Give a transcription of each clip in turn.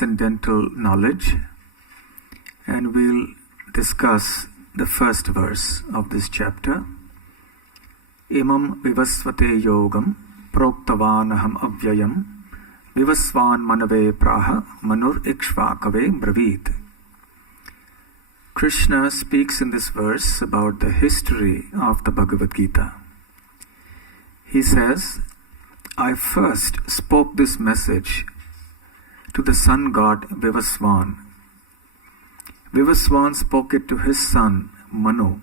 transcendental knowledge, and we'll discuss the first verse of this chapter. Imam vivasvate yogam proktavanaham avyayam vivasvan manave praha manur ikshvakave braveet. Krishna speaks in this verse about the history of the Bhagavad Gita. He says, I first spoke this message to the sun god Vivasvan. Vivasvan spoke it to his son Manu.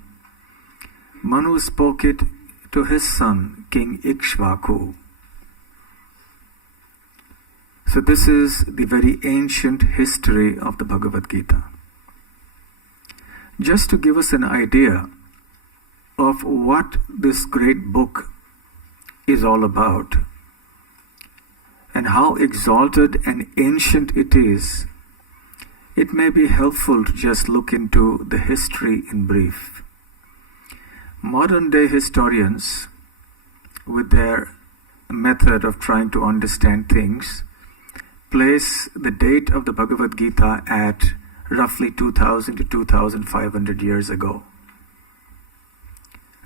Manu spoke it to his son King Ikshvaku. So this is the very ancient history of the Bhagavad Gita. Just to give us an idea of what this great book is all about and how exalted and ancient it is, it may be helpful to just look into the history in brief. Modern day historians, with their method of trying to understand things, place the date of the Bhagavad Gita at roughly 2000 to 2500 years ago.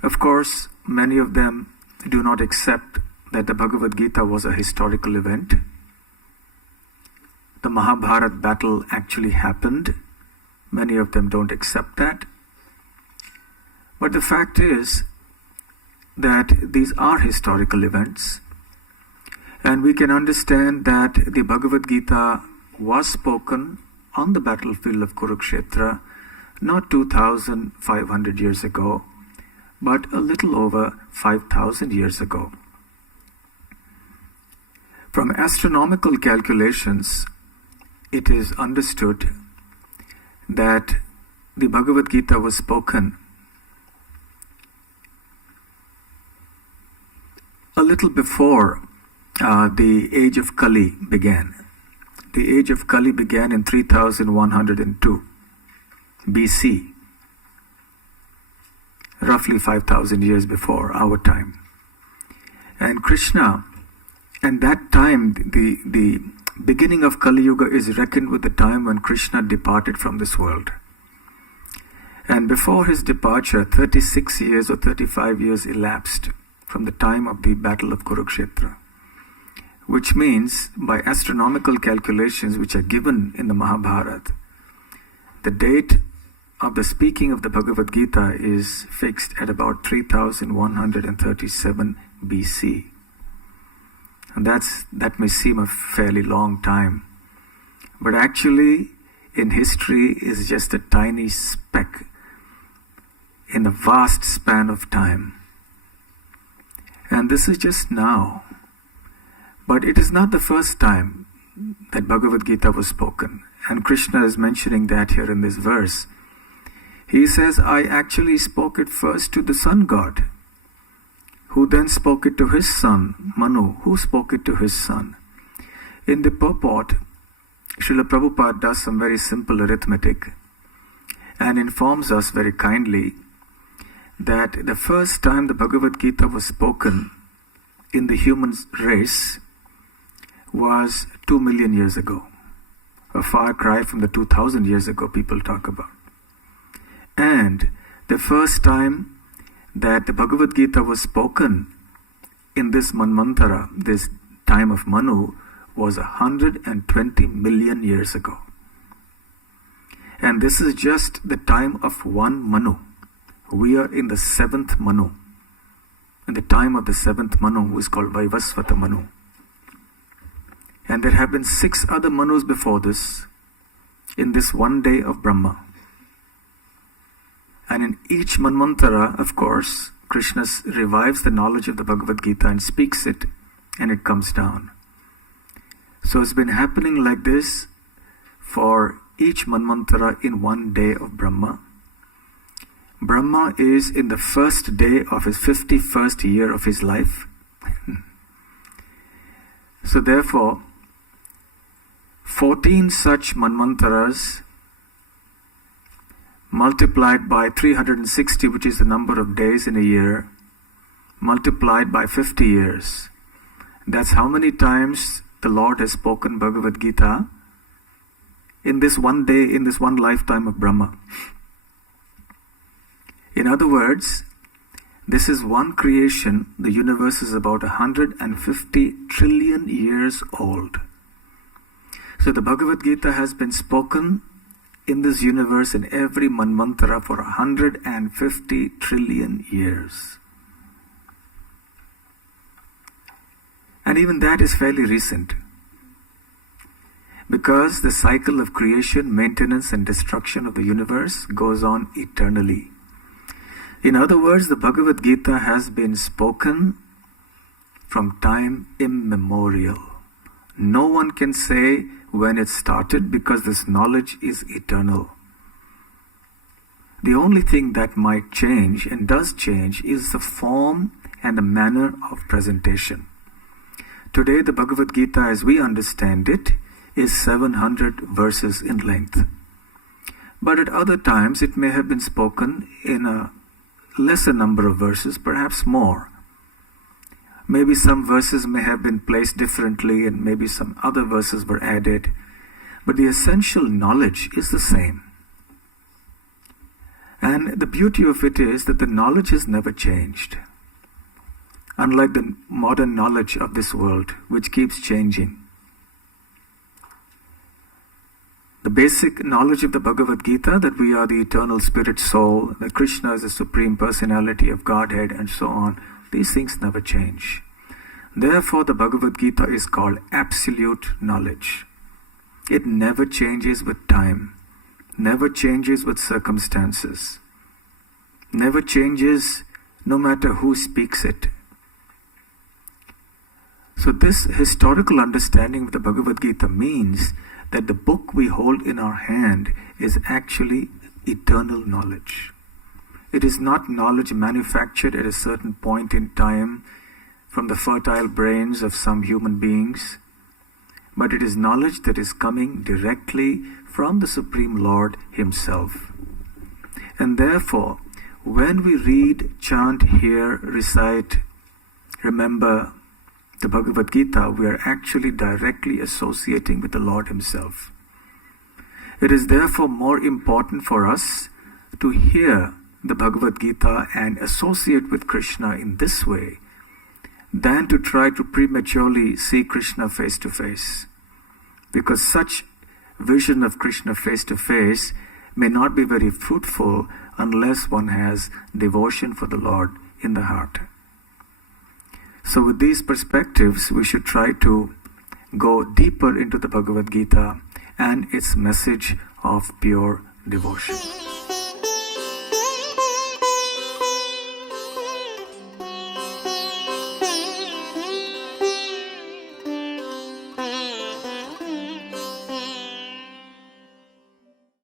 Of course, many of them do not accept that the Bhagavad Gita was a historical event. The Mahabharata battle actually happened. Many of them don't accept that. But the fact is that these are historical events, and we can understand that the Bhagavad Gita was spoken on the battlefield of Kurukshetra not 2500 years ago, but a little over 5000 years ago. From astronomical calculations, it is understood that the Bhagavad Gita was spoken a little before the age of Kali began. The age of Kali began in 3102 BC, roughly 5000 years before our time. And Krishna, and that time, the beginning of Kali Yuga is reckoned with the time when Krishna departed from this world. And before his departure, 36 years or 35 years elapsed from the time of the battle of Kurukshetra, which means by astronomical calculations which are given in the Mahabharata, the date of the speaking of the Bhagavad Gita is fixed at about 3137 BC. And that may seem a fairly long time, but actually in history is just a tiny speck in the vast span of time. And this is just now. But it is not the first time that Bhagavad Gita was spoken. And Krishna is mentioning that here in this verse. He says, I actually spoke it first to the sun god, who then spoke it to his son, Manu, who spoke it to his son. In the purport, Srila Prabhupada does some very simple arithmetic and informs us very kindly that the first time the Bhagavad Gita was spoken in the human race was 2 million years ago. A far cry from the 2000 years ago people talk about. And the first time that the Bhagavad Gita was spoken in this Manvantara, this time of Manu, was 120 million years ago. And this is just the time of one Manu. We are in the 7th Manu. In the time of the 7th Manu, who is called Vaivasvata Manu. And there have been 6 other Manus before this, in this one day of Brahma. And in each Manvantara, of course, Krishna revives the knowledge of the Bhagavad Gita and speaks it, and it comes down. So it's been happening like this for each Manvantara in one day of Brahma. Brahma is in the first day of his 51st year of his life. So therefore, 14 such Manvantaras multiplied by 360, which is the number of days in a year, multiplied by 50 years. That's how many times the Lord has spoken Bhagavad Gita in this one day, in this one lifetime of Brahma. In other words, this is one creation. The universe is about 150 trillion years old. So the Bhagavad Gita has been spoken in this universe in every manvantara for 150 trillion years. And even that is fairly recent, because the cycle of creation, maintenance and destruction of the universe goes on eternally. In other words, the Bhagavad Gita has been spoken from time immemorial. No one can say when it started, because this knowledge is eternal. The only thing that might change and does change is the form and the manner of presentation. Today, the Bhagavad Gita, as we understand it, is 700 verses in length. But at other times, it may have been spoken in a lesser number of verses, perhaps more. Maybe some verses may have been placed differently, and maybe some other verses were added. But the essential knowledge is the same. And the beauty of it is that the knowledge has never changed. Unlike the modern knowledge of this world, which keeps changing. The basic knowledge of the Bhagavad Gita, that we are the eternal spirit soul, that Krishna is the supreme personality of Godhead, and so on, these things never change. Therefore, the Bhagavad Gita is called absolute knowledge. It never changes with time, never changes with circumstances, never changes no matter who speaks it. So this historical understanding of the Bhagavad Gita means that the book we hold in our hand is actually eternal knowledge. It is not knowledge manufactured at a certain point in time from the fertile brains of some human beings, but it is knowledge that is coming directly from the Supreme Lord Himself. And therefore, when we read, chant, hear, recite, remember the Bhagavad Gita, we are actually directly associating with the Lord Himself. It is therefore more important for us to hear the Bhagavad Gita and associate with Krishna in this way than to try to prematurely see Krishna face to face. Because such vision of Krishna face to face may not be very fruitful unless one has devotion for the Lord in the heart. So with these perspectives, we should try to go deeper into the Bhagavad Gita and its message of pure devotion.